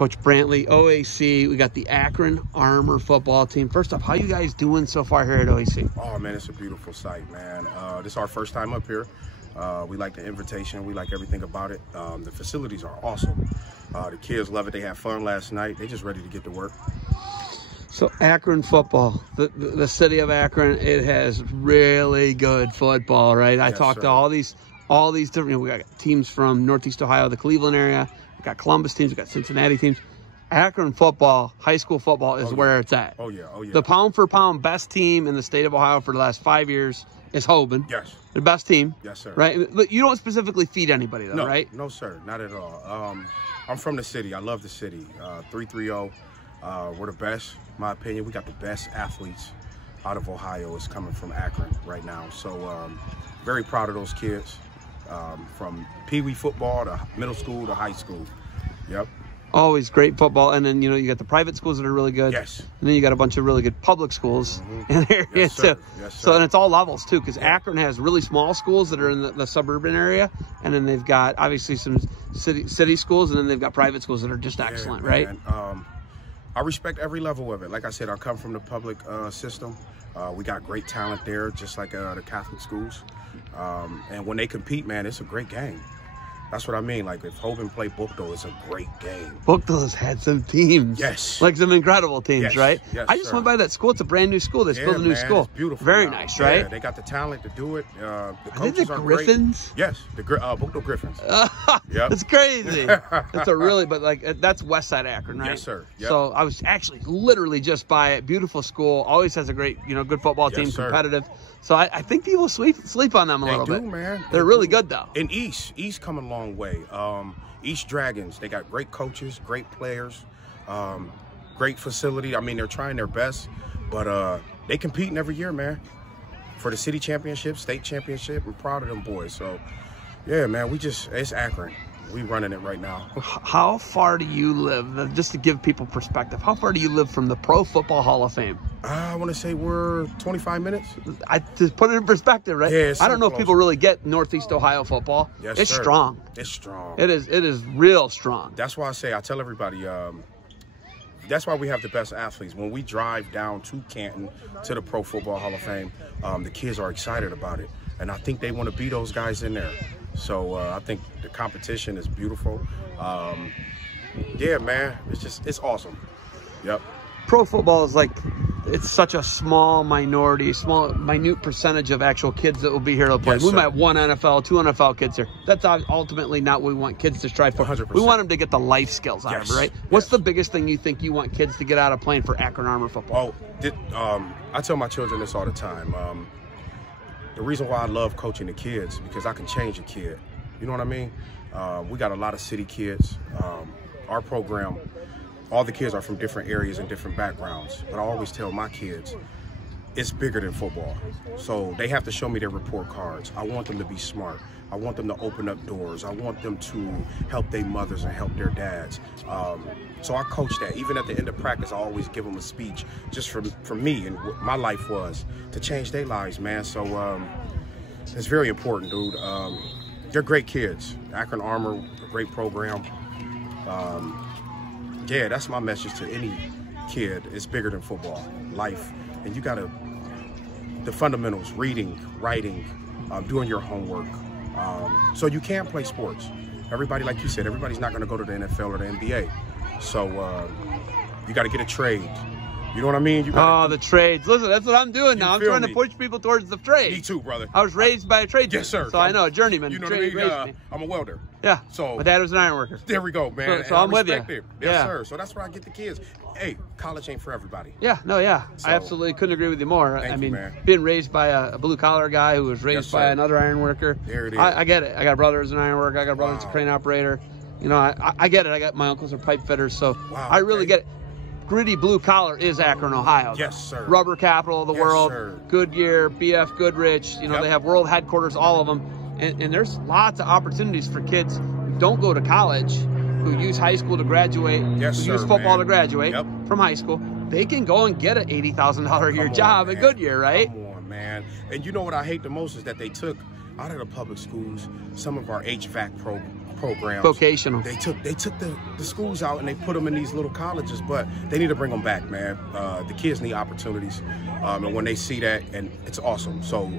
Coach Brantley, OAC. We got the Akron Armor football team. First off, how you guys doing so far here at OAC? Oh, man, it's a beautiful site, man. This is our first time up here. We like the invitation. We like everything about it. The facilities are awesome. The kids love it. They had fun last night. They're just ready to get to work. So Akron football, the city of Akron, it has really good football, right? I talked to all these different, we got teams from Northeast Ohio, the Cleveland area. We got Columbus teams, we got Cincinnati teams. Akron football, high school football is where it's at. Oh, yeah. Oh, yeah. The pound for pound best team in the state of Ohio for the last 5 years is Hoban. Yes. The best team. Yes, sir. Right? But you don't specifically feed anybody, though, no, right? No, sir. Not at all. I'm from the city. I love the city. 330. We're the best, in my opinion. We got the best athletes out of Ohio is coming from Akron right now. So very proud of those kids. From Pee Wee football to middle school to high school. Yep. Always great football. And then, you got the private schools that are really good. Yes. And then you got a bunch of really good public schools in the area, yes, too. Sir. Yes, sir. So, and it's all levels, too, because Akron has really small schools that are in the suburban area. And then they've got, obviously, some city schools, and then they've got private schools that are just excellent, right? I respect every level of it. Like I said, I come from the public system. We got great talent there, just like the Catholic schools. And when they compete, man, it's a great game. That's what I mean. Like, if Hoban played Bookdale, it's a great game. Bookdale has had some teams. Yes. Like some incredible teams, yes. right? Yes, I just went by that school. It's a brand new school. They built a new school. It's beautiful. Very now. nice, right? Yeah, they got the talent to do it. The are coaches they the Griffins? Great. Yes, the Bookdale Griffins. Yep. It's crazy. It's a really, but like that's West Side Akron, right? Yes, sir. Yep. So I was actually literally just by it. Beautiful school. Always has a great, good football team, competitive. So I think people sleep on them a little bit. Man. They're really good though. And East come a long way. East Dragons, they got great coaches, great players, great facility. I mean, they're trying their best, but they competing every year, man, for the city championship, state championship. We're proud of them boys. So, yeah, man, it's Akron. We running it right now. How far do you live, just to give people perspective, how far do you live from the Pro Football Hall of Fame? I want to say we're 25 minutes. I just put it in perspective, right? Yeah, I don't know if people really get Northeast Ohio football. Yes, it's sir. strong. It's strong. It is real strong. That's why I tell everybody, that's why we have the best athletes. When we drive down to Canton to the Pro Football Hall of Fame, the kids are excited about it. And I think they want to be those guys in there. So I think the competition is beautiful. Yeah, man, it's awesome. Yep. Pro football is it's such a small minute percentage of actual kids that will be here to play. Yes, we sir. might have 1 NFL, 2 NFL kids here. That's ultimately not what we want kids to strive for. 100%. We want them to get the life skills out of it, right? What's Yes. the biggest thing you think you want kids to get out of playing for Akron Armor football? I tell my children this all the time. The reason why I love coaching the kids is because I can change a kid. You know what I mean? We got a lot of city kids. Our program, all the kids are from different areas and different backgrounds. But I always tell my kids, it's bigger than football. So they have to show me their report cards. I want them to be smart. I want them to open up doors. I want them to help their mothers and help their dads. So I coach that. Even at the end of practice, I always give them a speech just from me and what my life was to change their lives, man. So it's very important, dude. They're great kids. Akron Armor, a great program. Yeah, that's my message to any kid. It's bigger than football, life. And you gotta, the fundamentals, reading, writing, doing your homework. So you can play sports. Everybody, like you said, everybody's not gonna go to the NFL or the NBA. So you gotta get a trade. You know what I mean? The trades. Listen, that's what I'm doing now. I'm trying to push people towards the trade. Me too, brother. I was raised by a tradesman. Yes, sir. So I know, a journeyman. You know what I mean? I'm a welder. Yeah. So my dad was an iron worker. There we go, man. So I'm with you. It. Yes, sir. So that's where I get the kids. Hey, college ain't for everybody. Yeah, no, yeah. So, I absolutely couldn't agree with you more. I mean, being raised by a blue-collar guy who was raised by another iron worker. There it is. I get it. I got a brother who's an iron worker. I got a brother who's a crane operator. I get it. I got my uncles are pipe fitters, so I really get it. Gritty blue collar is Akron, Ohio. Yes, sir. Rubber capital of the world. Sir. Goodyear, BF Goodrich. They have world headquarters, all of them. And there's lots of opportunities for kids who don't go to college, who use high school to graduate, use football to graduate from high school. They can go and get an $80,000 a year job at Goodyear, right? Come on, man. And you know what I hate the most is that they took out of the public schools some of our HVAC programs. Vocational. They took the schools out and they put them in these little colleges, but they need to bring them back, man. The kids need opportunities, and when they see that, and it's awesome. So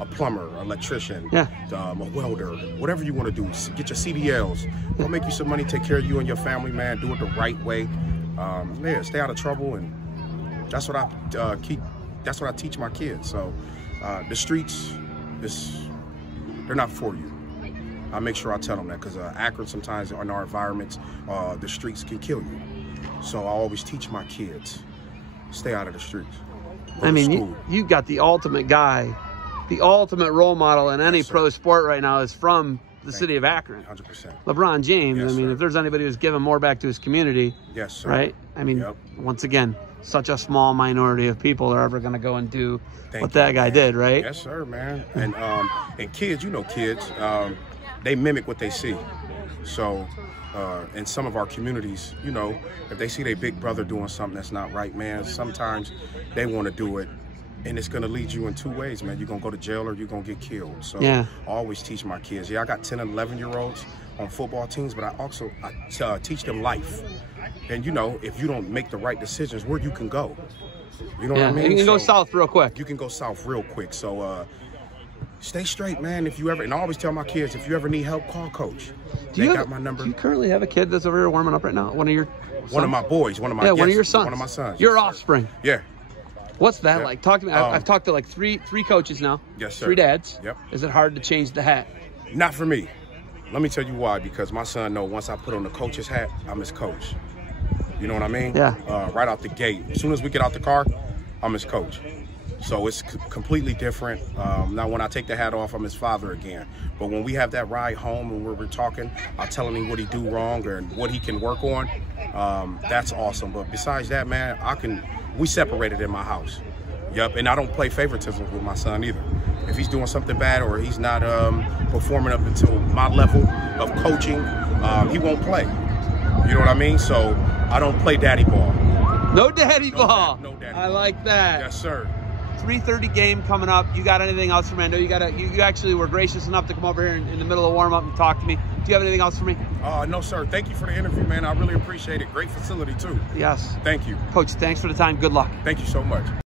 a plumber, electrician, a welder, whatever you want to do, get your CDLs. Go make you some money, take care of you and your family, man. Do it the right way. Stay out of trouble, and that's what I teach my kids. So the streets, they're not for you. I make sure I tell them that, because Akron, sometimes in our environments, the streets can kill you. So I always teach my kids, stay out of the streets. I mean, you got the ultimate guy. The ultimate role model in any pro sport right now is from the city of Akron. 100%. LeBron James. Yes, I mean, sir. if there's anybody who's given more back to his community, yes, sir. Right? I mean, once again, such a small minority of people are ever going to go and do what that guy did, right? Yes, sir, man. And kids, kids, they mimic what they see. So in some of our communities, if they see their big brother doing something that's not right, man, sometimes they want to do it. And it's going to lead you in two ways, man. You're going to go to jail or you're going to get killed. So I always teach my kids. I got 10 and 11-year-olds on football teams, but I teach them life. And, if you don't make the right decisions, where you can go. You know what I mean? You can go south real quick. You can go south real quick. So stay straight, man. And I always tell my kids, if you ever need help, call Coach. They got my number. Do you currently have a kid that's over here warming up right now? One of your sons? One of my boys. One of my one of your sons. One of my sons. Your offspring. Yeah. What's that like? Talk to me. I've talked to like three coaches now. Yes, sir. 3 dads. Yep. Is it hard to change the hat? Not for me. Let me tell you why. Because my son knows once I put on the coach's hat, I'm his coach. You know what I mean? Yeah. Right out the gate. As soon as we get out the car, I'm his coach. So it's completely different. Now, when I take the hat off, I'm his father again. But when we have that ride home and we're talking, I'm telling him what he do wrong or what he can work on. That's awesome. But besides that, man, we separated in my house. Yep, and I don't play favoritism with my son either. If he's doing something bad or he's not performing up until my level of coaching, he won't play. You know what I mean? So I don't play daddy ball. No daddy ball. No daddy I ball. like that. Yes, sir. 3:30 game coming up. You got anything else for me? I know you actually were gracious enough to come over here in the middle of warm up and talk to me. Do you have anything else for me? No, sir. Thank you for the interview, man. I really appreciate it. Great facility, too. Yes. Thank you. Coach, thanks for the time. Good luck. Thank you so much.